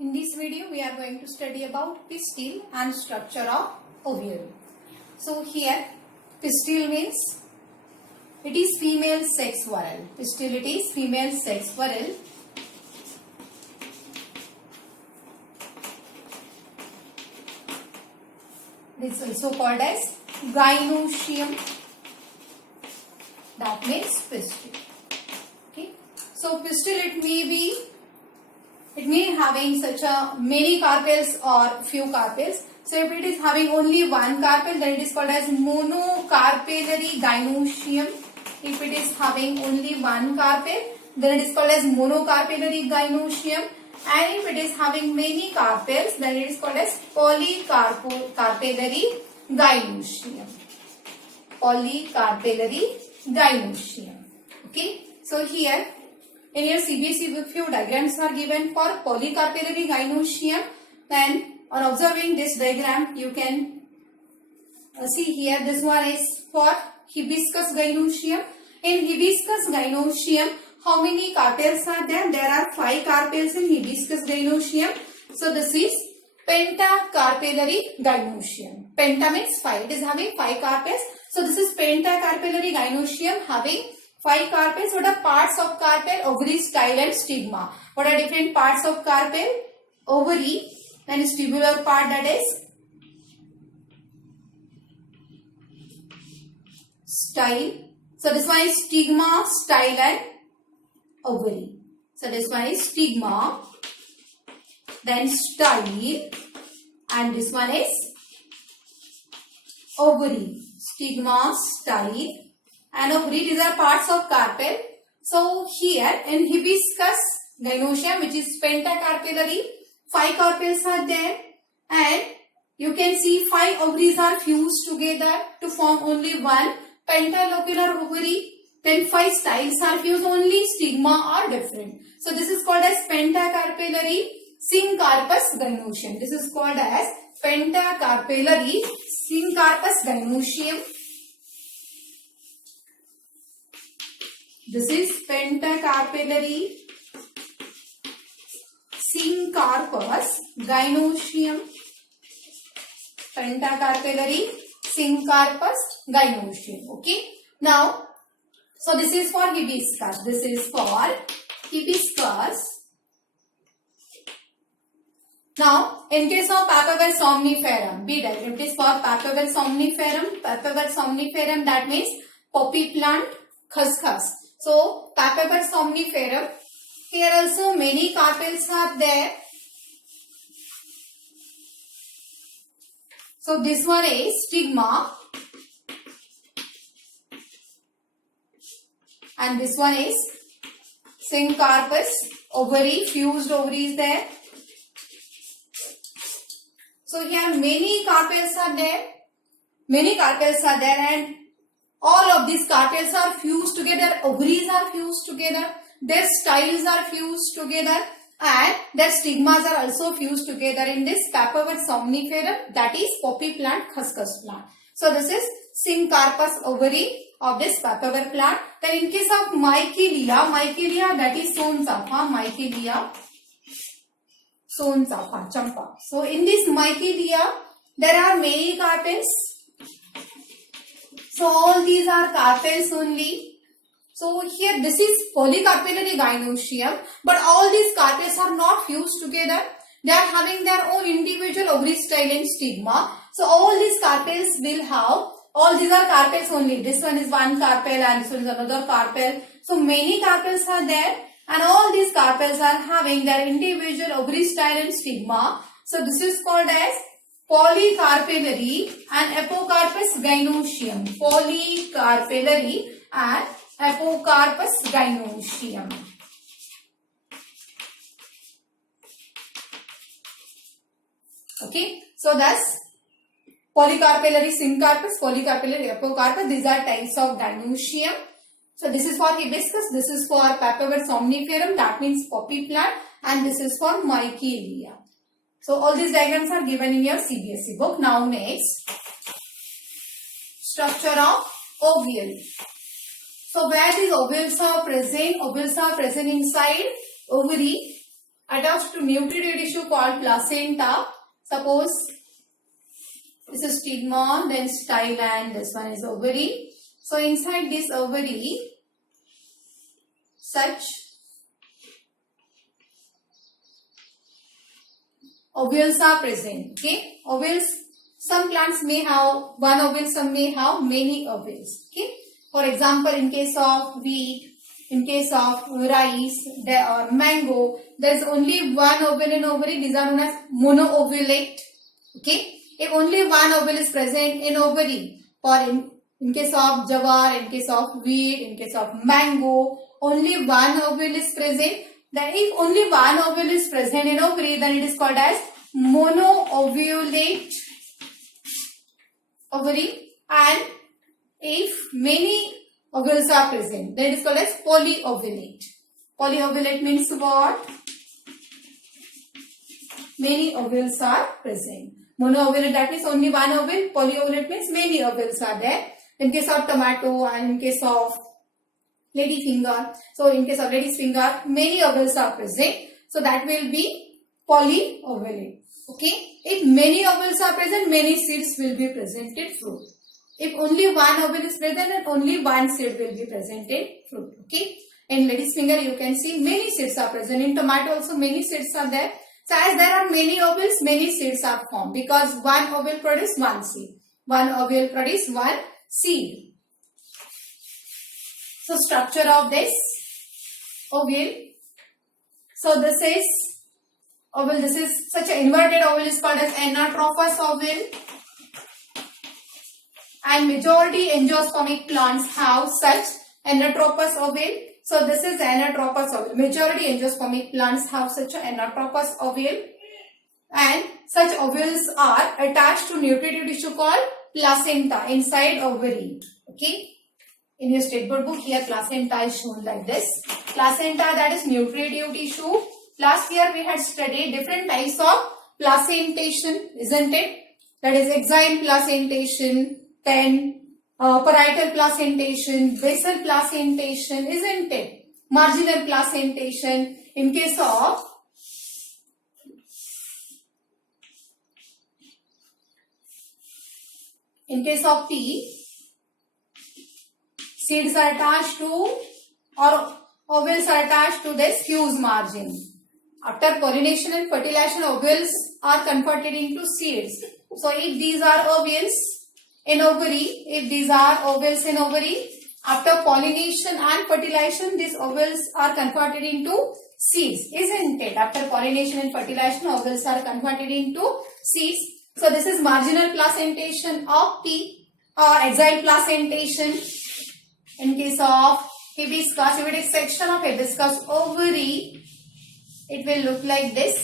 In this video, we are going to study about pistil and structure of ovule. So here, pistil means it is female sex whorl. Pistil, it is female sex whorl. It is also called as gynoecium. That means pistil. Okay. So pistil, it may having such a many carpels or few carpels. So if it is having only one carpel, then it is called as monocarpellary gynoecium. If it is having only one carpel, then it is called as monocarpellary gynoecium. And if it is having many carpels, then it is called as polycarpellary gynoecium. Polycarpellary gynoecium. Okay. So here in your CBSE book, few diagrams are given for polycarpellary gynoecium. Then on observing this diagram, you can see here this one is for hibiscus gynoecium. In hibiscus gynoecium, how many carpels are there? There are 5 carpels in hibiscus gynoecium. So this is pentacarpellary gynoecium. Penta means 5. It is having 5 carpels. So this is pentacarpellary gynoecium having 5 carpels. What are parts of carpel? Ovary, style and stigma. What are different parts of carpel? Ovary, then tubular part, that is style. So this one is stigma, style and ovary. So this one is stigma, then style, and this one is ovary. Stigma, style and ovary, these are parts of carpel. So here in hibiscus gynoecium, which is pentacarpellary, 5 carpels are there, and you can see 5 ovaries are fused together to form only one pentalocular ovary. Then 5 styles are fused, only stigma are different. So this is called as pentacarpellary syncarpous gynoecium. This is called as pentacarpellary syncarpous gynoecium. This is pentacarpellary syncarpous gynoecium. Pentacarpellary syncarpous gynoecium. Okay. Now, so this is for hibiscus. This is for hibiscus. Now, in case of Papaver somniferum, it is for Papaver somniferum. Papaver somniferum, that means poppy plant, khaskhas. So, Papaver somniferum, here also many carpels are there. So, this one is stigma. And this one is syncarpous ovary, fused ovary is there. So here many carpels are there. Many carpels are there, and all of these carpels are fused together. Ovaries are fused together. Their styles are fused together, and their stigmas are also fused together in this Papaver somniferum, that is poppy plant, khaskhas plant. So this is syncarpous ovary of this Papaver plant. Then in case of Michelia, that is Sonchafa, Michelia, Sonchafa, Champa. So in this Michelia, there are many carpels. So all these are carpels only. So here this is polycarpellary gynoecium, but all these carpels are not fused together. They are having their own individual ovary, style and stigma. So all these carpels will have, all these are carpels only. This one is one carpel and this one is another carpel. So many carpels are there, and all these carpels are having their individual ovary, style and stigma. So this is called as polycarpellary and apocarpous gynoecium. Polycarpellary and apocarpous gynoecium. Okay. So thus polycarpellary syncarpous, polycarpellary apocarpous, these are types of gynoecium. So this is for hibiscus, this is for Papaver somniferum, that means poppy plant, and this is for Michelia. So all these diagrams are given in your CBSE book. Now next, structure of ovule. So where these ovules are present inside ovary. attached to nucleated tissue called placenta. Suppose this is stigma, then style, and this one is ovary. So inside this ovary, such ovules are present. Okay, ovules. Some plants may have one ovule, some may have many ovules. Okay, for example, in case of wheat, in case of rice or mango, there is only one ovule in ovary. These are known as monoovulate. Okay, if only one ovule is present in ovary, for in case of jawar, in case of wheat, in case of mango, only one ovule is present. Then if only one ovule is present in ovary, then it is called as monoovulate ovary. And if many ovules are present, then it is called as polyovulate. Polyovulate means what? Many ovules are present. Monoovulate, that means only one ovule. Polyovulate means many ovules are there. In case of tomato and in case of lady finger, so in case of lady's finger, many ovules are present. So that will be polyovulate. Okay. If many ovules are present, many seeds will be present in fruit. If only one ovule is present, then only one seed will be present in fruit. Okay. In lady's finger, you can see many seeds are present. In tomato also many seeds are there. So as there are many ovules, many seeds are formed because one ovule produces one seed. One ovule produces one seed. So structure of this ovule. So this is ovule. This is such an inverted ovule is called as anatropous ovule. And majority angiospermic plants have such anatropous ovule. So this is anatropous ovule. Majority angiospermic plants have such an anatropous ovule. And such ovules are attached to nutritive tissue called placenta inside ovary. Okay. In your state board book, here placenta is shown like this. Placenta, that is nutritive tissue. Last year we had studied different types of placentation, isn't it? That is exile placentation, then parietal placentation, basal placentation, isn't it? Marginal placentation. In case of tea, seeds are attached to or ovules are attached to this fuse margin. After pollination and fertilization, ovules are converted into seeds. So if these are ovules in ovary, after pollination and fertilization, these ovules are converted into seeds, isn't it? After pollination and fertilization, ovules are converted into seeds. So this is marginal placentation of tea or exile placentation. In case of hibiscus, if it is section of hibiscus ovary, it will look like this.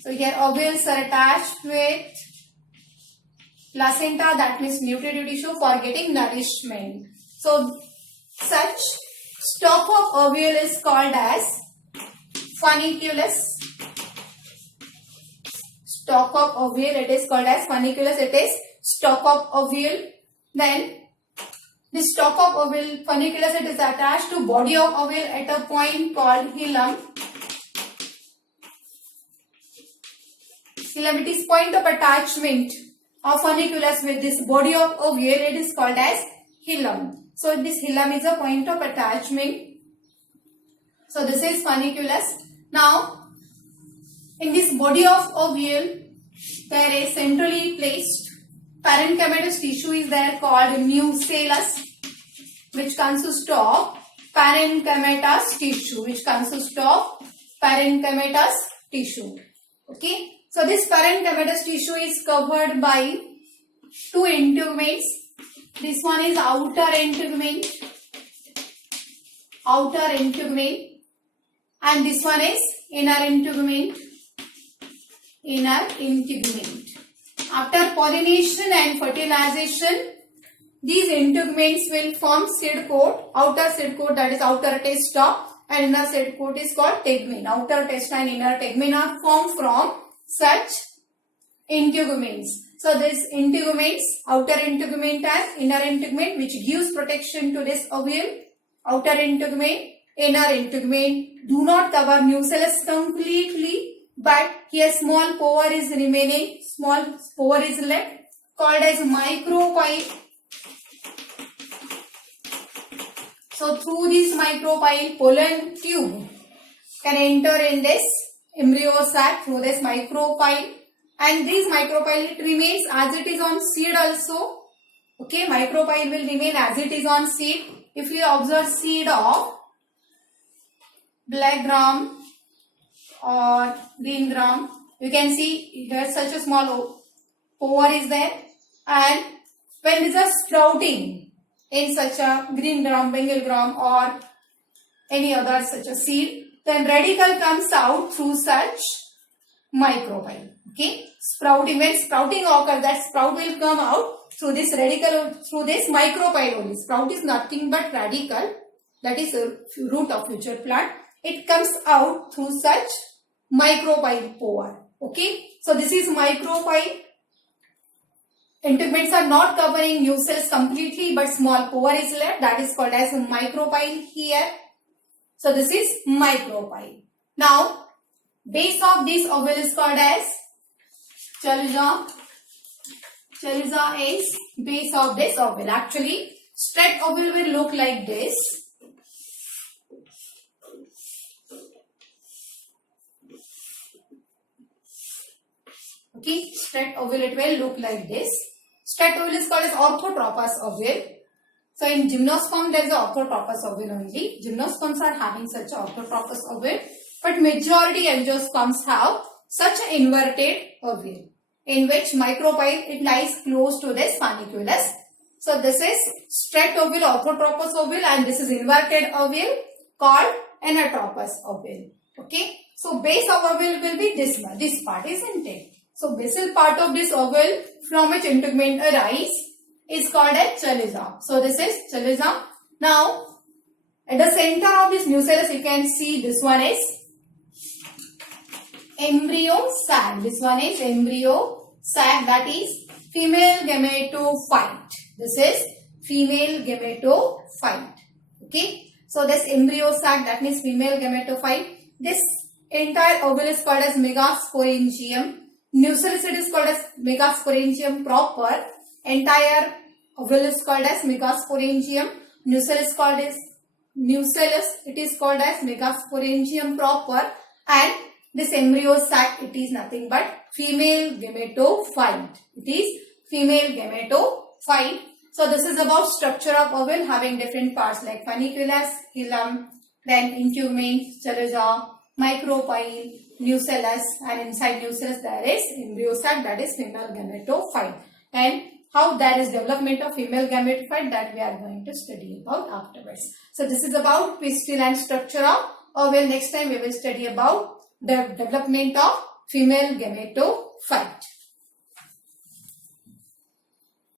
So here ovules are attached with placenta, that means nutritive tissue for getting nourishment. So such stalk of ovule is called as funiculus. Stalk of ovule, it is called as funiculus. It is stalk of ovule. Then this stalk of ovule, funiculus, it is attached to body of ovule at a point called hilum. Hilum, it is point of attachment of funiculus with this body of ovule. It is called as hilum. So this hilum is a point of attachment. So this is funiculus. Now in this body of ovule, there is centrally placed parenchymatous tissue is there called nucellus, which consists of parenchymatous tissue. Okay. So this parenchymatous tissue is covered by two integuments. This one is outer integument, and this one is inner integument. After pollination and fertilization, these integuments will form seed coat. Outer seed coat, that is outer testa, and inner seed coat is called tegmen. Outer testa and inner tegmen are formed from such integuments. So this integuments, outer integument and inner integument, which gives protection to this ovule. Outer integument, inner integument, do not cover nucellus completely, but here small pore is remaining, small pore is left, called as micropyle. So through this micropyle, pollen tube can enter in this embryo sac through this micropyle, and this micropyle, it remains as it is on seed also. Okay, micropyle will remain as it is on seed. If you observe seed of black gram or green gram, you can see here such a small pore is there, and when it is sprouting in such a green gram, Bengal gram or any other such a seed, then radicle comes out through such micropyle. Okay, sprouting, when sprouting occurs, that sprout will come out through this radicle, through this micropyle only. Sprout is nothing but radicle, that is a root of future plant. It comes out through such micropyle pore. Okay, so this is micropyle. Integuments are not covering nucellus completely, but small pore is left, that is called as micropyle here. So this is micropyle. Now, base of this ovule is called as chaliza. Chaliza is base of this ovule. Actually, straight ovule will look like this. Okay, straight ovule, it will look like this. Straight ovule is called as orthotropous ovule. So in gymnosperm there is an orthotropous ovule only. Gymnosperms are having such an orthotropous ovule, but majority angiosperms have such an inverted ovule, in which micropyle, it lies close to this funiculus. So this is straight ovule, orthotropous ovule, and this is inverted ovule called anatropous ovule. Okay, so base of ovule will be this one. This part, isn't it? So basal part of this ovule from which integument arise is called as chaliza. So this is chaliza. Now at the center of this nucellus, you can see this one is embryo sac. This one is embryo sac, that is female gametophyte. This is female gametophyte. Okay, so this embryo sac, that means female gametophyte. This entire ovule is called as megasporangium. Nucellus, it is called as megasporangium proper. Entire ovule is called as megasporangium. Nucellus it is called as megasporangium proper, and this embryo sac, it is nothing but female gametophyte. It is female gametophyte. So this is about structure of ovule, having different parts like funiculus, hilum, then integument, chaliza, micropyle, nucellus, and inside nucellus there is embryo sac, that is female gametophyte. And how there is development of female gametophyte, that we are going to study about afterwards. So this is about pistil and structure of ovule. Next time we will study about the development of female gametophyte.